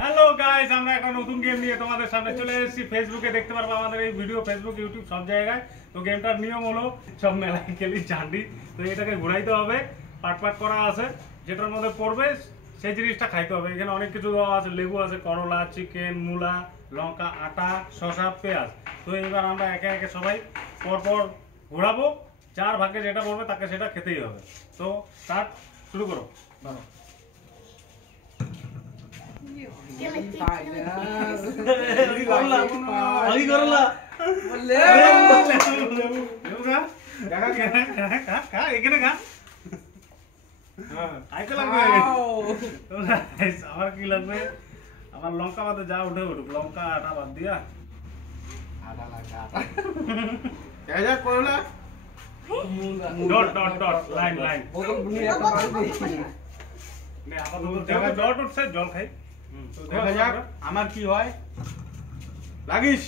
Hello guys, আমরা একটা নতুন গেম নিয়ে তোমাদের সামনে চলে এসেছি। ফেসবুকে দেখতে পারবো আমাদের এই ভিডিও, ফেসবুক, ইউটিউব সব জায়গায়। তো গেমটার নিয়ম হলো সব মেলায় খেলি ঝান্ডি। তো এটাকে ঘুরাইতে হবে, পাট পাট করা আছে, যেটার মধ্যে পড়বে সেই জিনিসটা খাইতে হবে। এখানে অনেক কিছু দেওয়া আছে, লেবু আছে, করলা, চিকেন, মূলা, লঙ্কা, আটা, শসা, পেঁয়াজ। তো এবার আমরা একে একে সবাই পরপর ঘোরাবো, চার ভাগে যেটা পড়বে তাকে সেটা খেতেই হবে। তো স্টার্ট, শুরু করো। আমার কি লাগবে? আমার লঙ্কা বাদে যা উঠে উঠুক, লঙ্কা আটা বাদ দিয়া dot dot dot line line dot উঠছে, জল খাই। দেখা যাক আমার কি হয়। লাগিস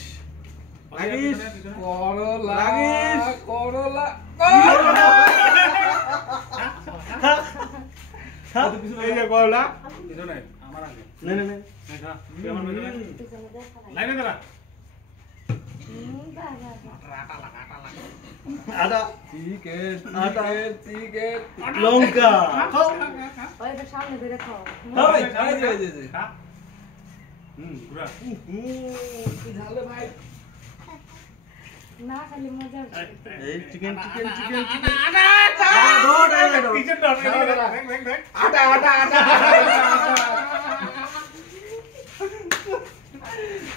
লাগিস করলা লাগিস করলা এই যে করলা কিছু নাই, আমার আগে নে নে নে লাইনে দাঁড়া। আদা চিকেন আটা চিকেন লঙ্কা খাও সামনে ধরে খাও। খা। ঘুরা। কি ঝালে ভাই না খালি মজা হচ্ছে। এই chicken chicken chicken kitchen dot দেখ দেখ দেখ। আটা আটা আটা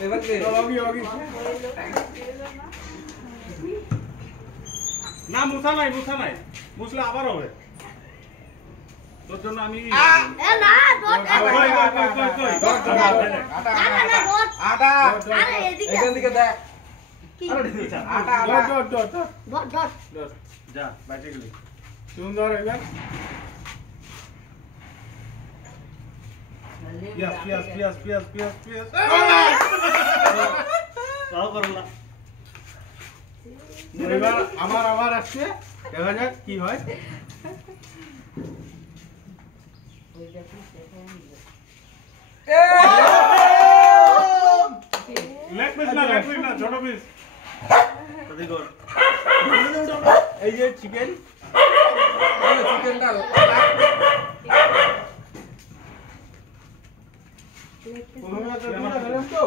এবার কে ওগি ওগি না মুছা নাই, মুছা নাই, মুছলে আবার হবে। তোর জন্য আমি এ না দট কই কই কই কই কই আটা না না না দট আটা আরে এদিকে এখান থেকে দেখ কি আটা আটা dot dot dot dot dot dot যা বাইরে গেলি। সুন্দর এবার পিয়াজ পিয়াজ পিয়াজ পিয়াজ পিয়াজ পিয়াজ তাও করলা। এবার আমার আবার আসছে, দেখা যাক কি হয়। লেগ পিস না, লেগ পিস না, ছোট পিস। তাতে কর এই যে চিকেন চিকেনটা তো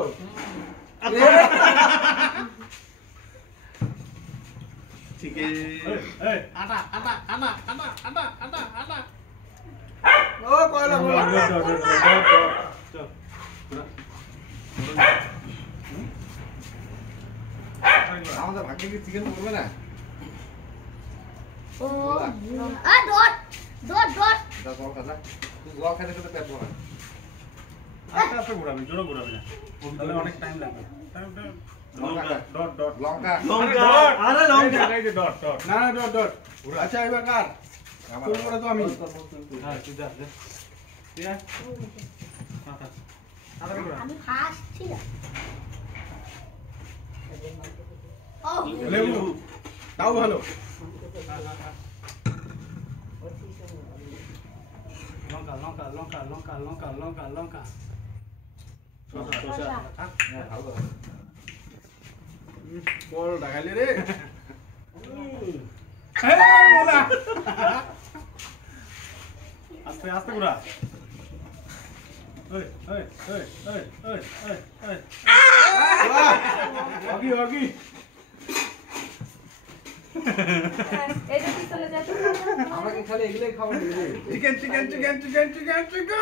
চিকেন এই আটা আটা আটা আটা আটা আটা আটা। ও কয়লা কয়লা চল আমাদের ভাগ্যে কি চিকেন করবে না ও আ দট দট দট যা জল খাজা তুই জল খেতে খেতে পেট ভরা আস্তে আস্তে ঘুরাবি, জোরে ঘুরাবি না, তাহলে অনেক টাইম লাগবে। ডট ডট লঙ্কা লঙ্কা আরে লঙ্কা এই যে ডট ডট। না না ডট ডট আচ্ছা এবার কার তোর পরে তো আমি হ্যাঁ তুই যা যা দিয়া আটা আটা ঘুরা। আমি ফাস্ট ছিলাম। ও লেবু তাও ভালো লঙ্কা লঙ্কা লঙ্কা লঙ্কা লঙ্কা লঙ্কা লঙ্কা ভালো বল ঢাকাইলে রে আস্তে আস্তে ঘুরা। ওই ওই ওই ওই ওই ওই ওই অগি অগি এটা কি চলে যাচ্ছে? আমরা কি খালি এগুলাই খাবো chicken chicken chicken chicken chicken chicken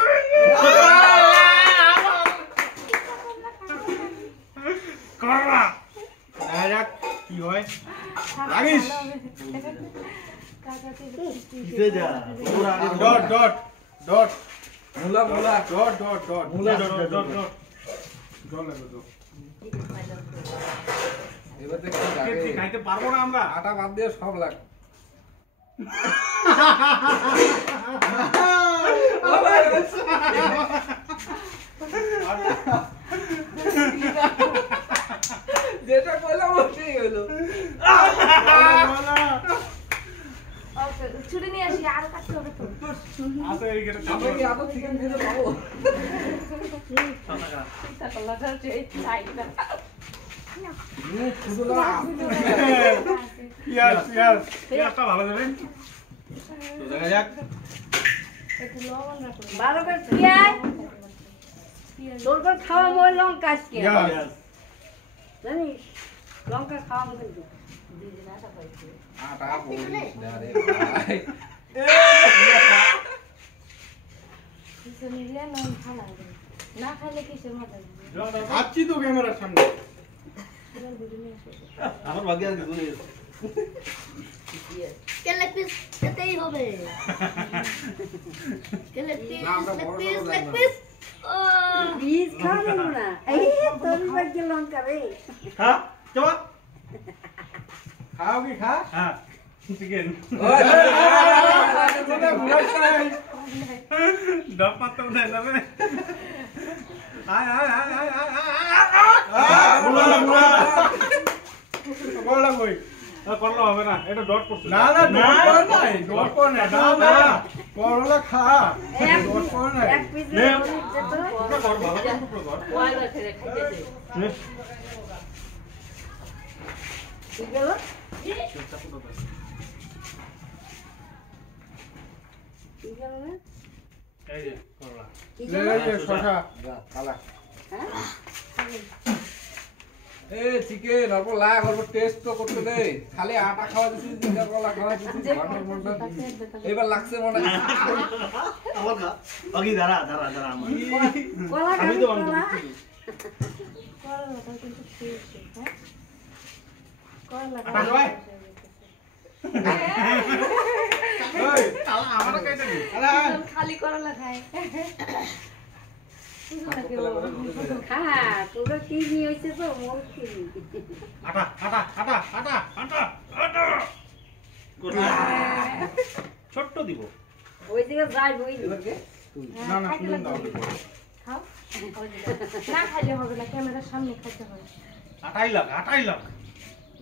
করলা। দেখা যাক কি হয়। লাগিস কিসে যা ডট ডট ডট মুলা মুলা ডট ডট ডট মুলা ডট ডট ডট। জল লাগবে তো এবার দেখি কি খাইতে পারবো না আমরা। আটা বাদ দিয়ে সব লাগ যেটা কইলাম ওটাই হলো আসো এই গেটে আমরা কি এত চিকেন খেতে পাবো? শুধু না ইয়াস ইয়াস ইয়াসটা ভালো যাবে তো দেখা যাক ভালো করে পিয়াজ তোর করে খাওয়া মই লঙ্কা আজকে ইয়াস জানিস লঙ্কা খাওয়া কিন্তু আটা বলিস না রে ভাই। না খাইলে কিসের মজা আছি তো ক্যামেরার সামনে আমার ভাগ্যে আর কিছু নেই কেলে পিস খেতেই হবে কেলে পিস না, আমরা বড় পিস বড় লাগবে। পিস বীজ খাওয়া যাবে না এই তোর বাড়িতে লঙ্কা রে হ্যাঁ চল খাও কি খা হ্যাঁ চিকেন ওই, তোমরা ঘুরাইছ নাই ডক পাত্তা উঠাই যাবে আয় আয় আয় আয় আয় বলা কই করলে হবে না এটা ডট করছে না না ডট করে নাই ডট করে নাই না না করলা খা ডট করে নাই এক পিস নে। দিতে তো ভালো করে ঠিক গেল ঠিক গেল না এই যে করলা ঠিক লে গেল লে শশা যা, খালা। হ্যাঁ এ চিকেন অল্প লাগ অল্প টেস্ট তো করতে দে খালি আটা খাওয়া দিছিস জিরা কলা খাওয়া দিছিস ঘন্টার ঘন্টা এবার লাগছে মনে হয়। আমার খা বাকি দাঁড়া দাঁড়া দাঁড়া আমার কলা আমি খাবি তো কলা করলাটা কিন্তু শেষ হ্যাঁ করলাটা আটা খাওয়াই? ওই আমারও কেটে দি আরে খালি করলা খায় খা তোরা কি নিয়ে হয়েছে তো মোর কি আটা আটা আটা আটা আটা আটা ছোট্ট দিব ওই দিকে যাই বই এবার কে? তুই। না না শুনুন দাও খাও না খাইলে হবে না ক্যামেরার সামনে খাইতে হবে আটাই লাখ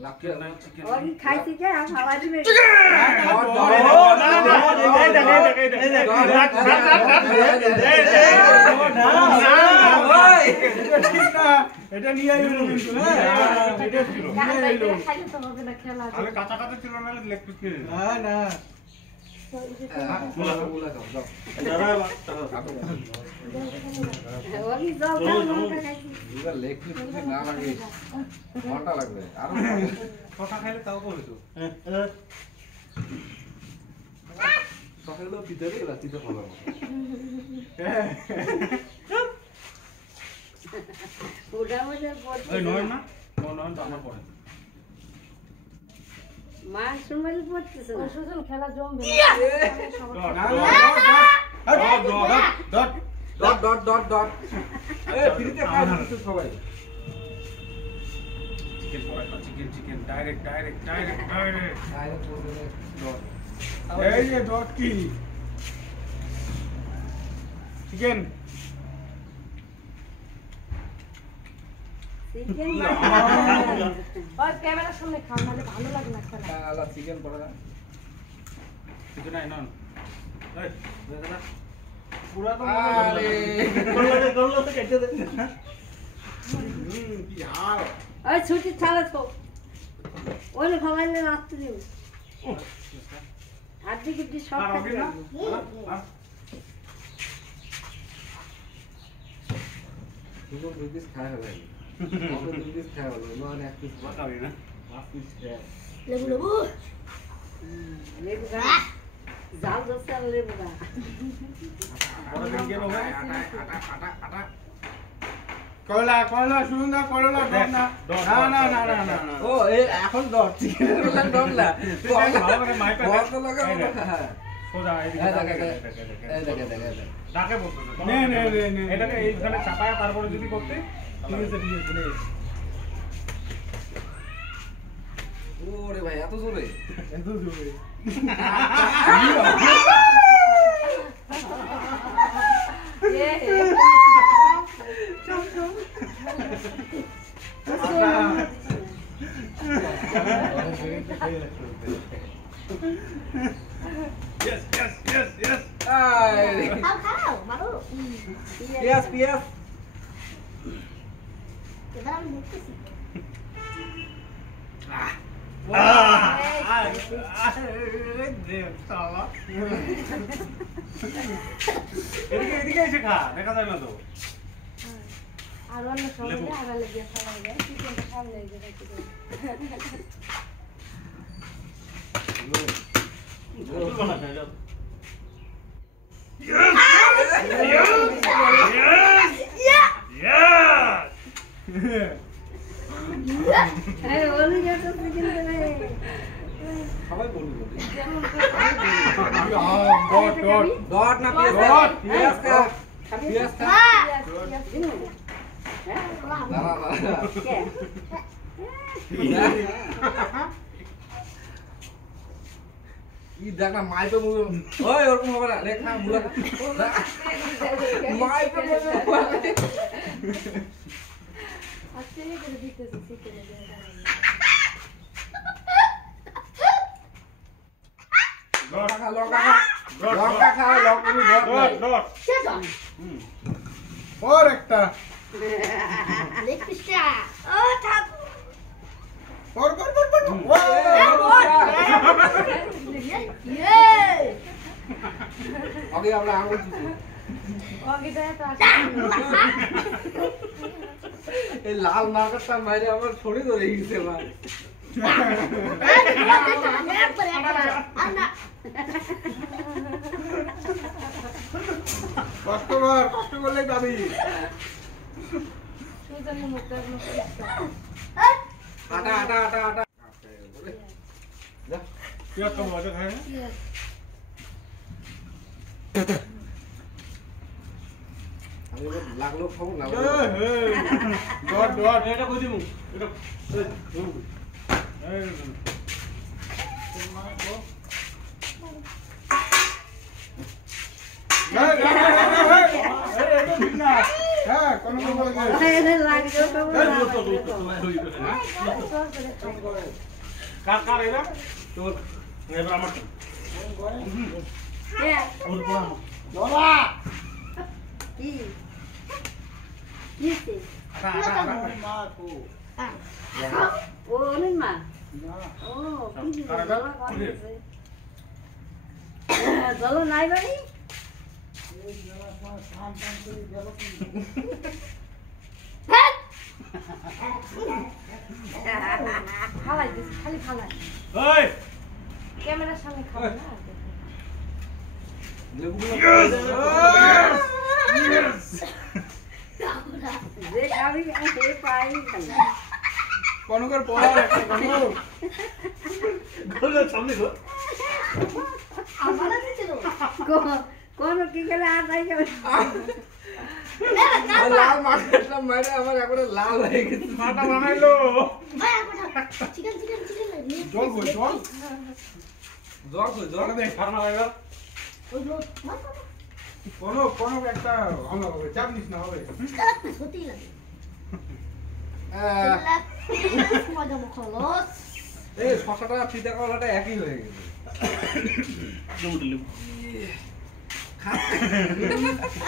লাগছে না। চিকেন ওই খাইছি কে আর খাওয়া দিবে ধর, ধর, ওই। এটা নিয়ে আইলো কিন্তু হ্যাঁ এটা ছিল নিয়ে আইলো খাইলে তো হবে না খেলা আমি কাঁচা কাঁচা ছিল না লেগ পিস কিনে না না মুলা খাও, যাও। ওই জল খাও লঙ্কা খাইছি এবার লেগ পিস যদি না লাগে ঘন্টা লাগবে আরো কথা খাইলে তাও করেছো সকালে তো ভিতরে এবার তিতে ফলাবো ওটা মধ্যে পড়ছে এই নয় না নয় তো আমার পরে মাংস মারি পড়তেছে না সুজন খেলা জমবে না dot dot dot dot dot A ফ্রিতে খাই দিচ্ছে সবাই চিকেন পরে চিকেন ডাইরেক্ট আরে বলবে ডট এই যে ডট কি চিকেন চিকেন ওই ক্যামেরার সামনে খাও নাহলে ভালো লাগে না খেলা আলা চিকেন পড়া না চিকেন আই নন এই দাদা পুরা তো আরে করলো তো কেটে দে কি হাল ওই ছুটি ছাড়া তো ওই খাওয়াইলে রাত্রে দিও আর দিকে কি সব আর খাবে হবে না দুটো দুই পিস খাই হবে আমরা দুই পিস খাই হবে মানে এক পিস খাবি না লেবু লেবু লেবু গা জাল দস্তা লেবু গা বড় দিন কে হবে করলা করলা শুনুন না করলা ডট না না না না না না ও এই এখন ডট চিকেনের বেলা ডট না ভালো করে মাইপে বড় তো লাগা হ্যাঁ সোজা এই দেখে দেখে ডাকে বলতে নে নে নে নে এটাকে এইখানে চাপায় তারপরে যদি করতে ঠিক আছে নে ওরে ভাই এত জোরে এত জোরে Yes, yes, yes, yes. খাও মারো পিয়াস পিয়াস এবার আমি দেখতেছি এদিকে এসে খা, দেখা যায় না তো। আর অন্য সময় আবার লেগে খাওয়া যায় চিকেনটা সামনে লেগে সবাই বলি ডট ডট না পিয়াস ডট। পিয়াস খা পিয়াস খা দাঁড়া দাঁড়া ই দেখ না মাইপে মুভি ওই ওরকম হবে না লেখা মুলা মাইপে মুভি আজকে করে দিতেছি চিকেন লঙ্কা খা লঙ্কা খা লঙ্কা খা লঙ্কা তুমি ডট ডট। और একটা দেখতেছি ও ঠাকুর और ইয়ে আগে আমরা আঙুল দিছি অগিটা তো এই লাল নারকেলটা মাইরে আমার শরীর ধরে গেছে ভাই কষ্ট করলে পাবি সুজনের মুখটা আটা আটা আটা আটা যা পিয়াজ খাবো, এটা খাই না? আমি এবার লাগলো খাবো না ডট ডট এটা কই দিমু? এটা এই হ্যাঁ কোন কার কার এরা? তোর এবার আমার turn। ওর পর আমার। আটা, আটা, আটা। চলো নাই বাড়ি ফালাই দিছি খালি ফালাই ওই ক্যামেরার সামনে খাবো না লেবুগুলো যে খাবি সে পাই কনকের পর একটা কনক গোলের সামনে গো। আমার দিছিল কোন কি গেলে আর নাই যাবে লাল মাছটা মাইরে আমার একবারে লাল হয়ে গেছে মাটা বানাইলো। চিকেন চিকেন চিকেন জল কই জল জ্বর কই জ্বর দে ফার্মা লাগা। কনক একটা ভালো হবে চাপ নিস না হবে সত্যি লাগে আহ, মজা মুখলস এই শশাটা ফিতা কলাটা একই হয়ে গেছে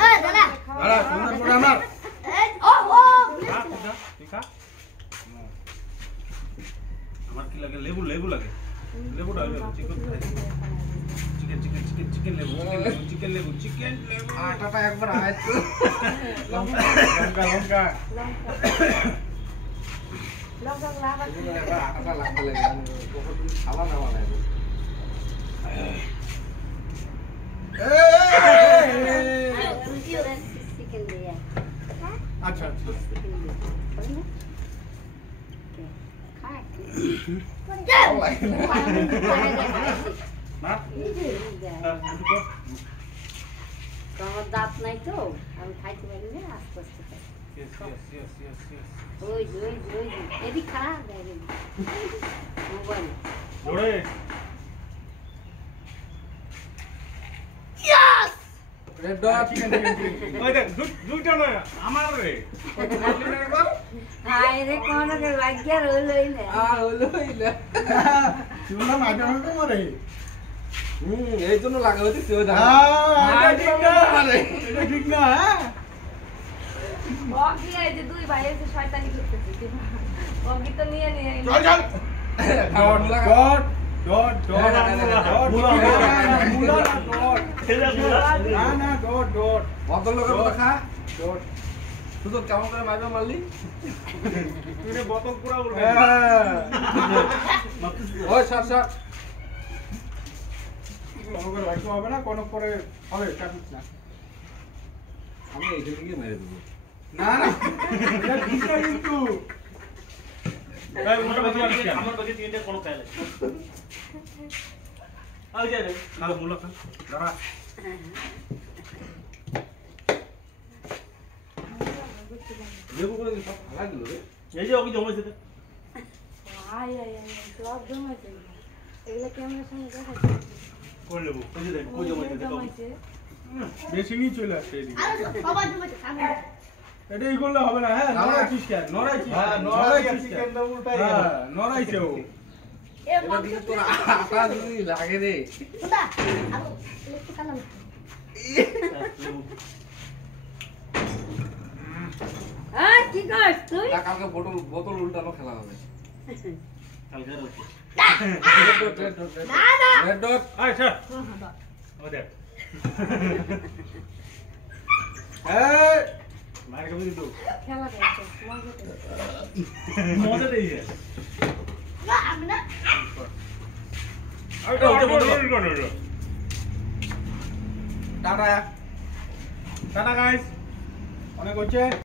এই দাদা দাঁড়া তোমার পরে আমার এই ও ও খা, খা, তুই খা। আমার কি লাগে? লেবু লেবু লাগে। লেবুটা হইলো chicken chicken chicken chicken chicken লেবু চিকেন লেবু চিকেন লেবু চিকেন লেবু। আটাটা একবার আয়তো লঙ্কা লঙ্কা লঙ্কা লাগার একবার আটাটা লাগতে লাগে কখন তুমি খাওয়া না বানাই চিকেন দিয়ে আচ্ছা আচ্ছা চিকেন দিয়ে খায় ভালো লাগে না না? একটু কর। আমার দাঁত নাই তো আমি খাইতে পারি না আস্তে আস্তে খাই Yes, yes, yes, yes, yes. ওই যে, ওই যে, ওই যে। এদিক খারাপ দেখেন মোবাইল জোরে। রেড ডট ওই দেখ, দুইটা নয়, আমার রে। হায় রে কোনকে লাগিয়া রইলই না হলোই না তুই না মাঝে মাঝে মরে এই জন্য লাগা হইতে কেউ দেখা এটা ঠিক না, এটা ঠিক না, হ্যাঁ? অগি এই যে দুই ভাই এসে শয়তানি করতেছে অগি তো নিয়ে নিয়ে চল, চল। ডট, ডট, ডট, ডট, না, না, না, না, ডট, মুলা, না, মুলা। না, মুলা না, ডট। ছেলে মুলা। না, না, ডট, ডট, ভদ্রলোকের মতো খা ডট। তুই কেমন করে মারবে মারলি তুই রে বোতল পুরা উল্টে হ্যাঁ। ওই সর সর কোনো করে রাখতে হবে না, কোনো করে হবে, কাটিস না। আমি এইখান থেকে মেরে দেবো না, না, এটা ঠিক না কিন্তু। এই মোটা বোতল আর কি আমার বাকি তিনটে কোনো খেয়াল নেই। আগে যাই রে। না মুলা খা দাঁড়া। লেবু করে সব ফালা দিল রে এই যে ওকে জমেছে তো। আয় আয় আয় সব জমাইছে এগুলা ক্যামেরার সামনে দেখা কোন লেবু? ওই যে দেখ, ওই জমেছে দেখো। জমাইছে বেশি নিয়ে চলে আসছে এদিকে। এটা এই করলে হবে না, হ্যাঁ? নড়াইছিস কেন? নড়াইছিস কেন? নড়াইছিস কেন? হ্যাঁ, নড়াইছে ও। এবার দিকে তোর আটা যদি লাগে রে লেবু। হ্যাঁ কি করিস তুই তা কালকে বোতল বোতল উল্টানো খেলা হবে কালকে আর হচ্ছে। রেড ডট আচ্ছা ও দেখ এই, মার খাবি তো খেলা করছে মজা করছে মজা দেই যায় টাটা। টাটা গাইস অনেক হচ্ছে।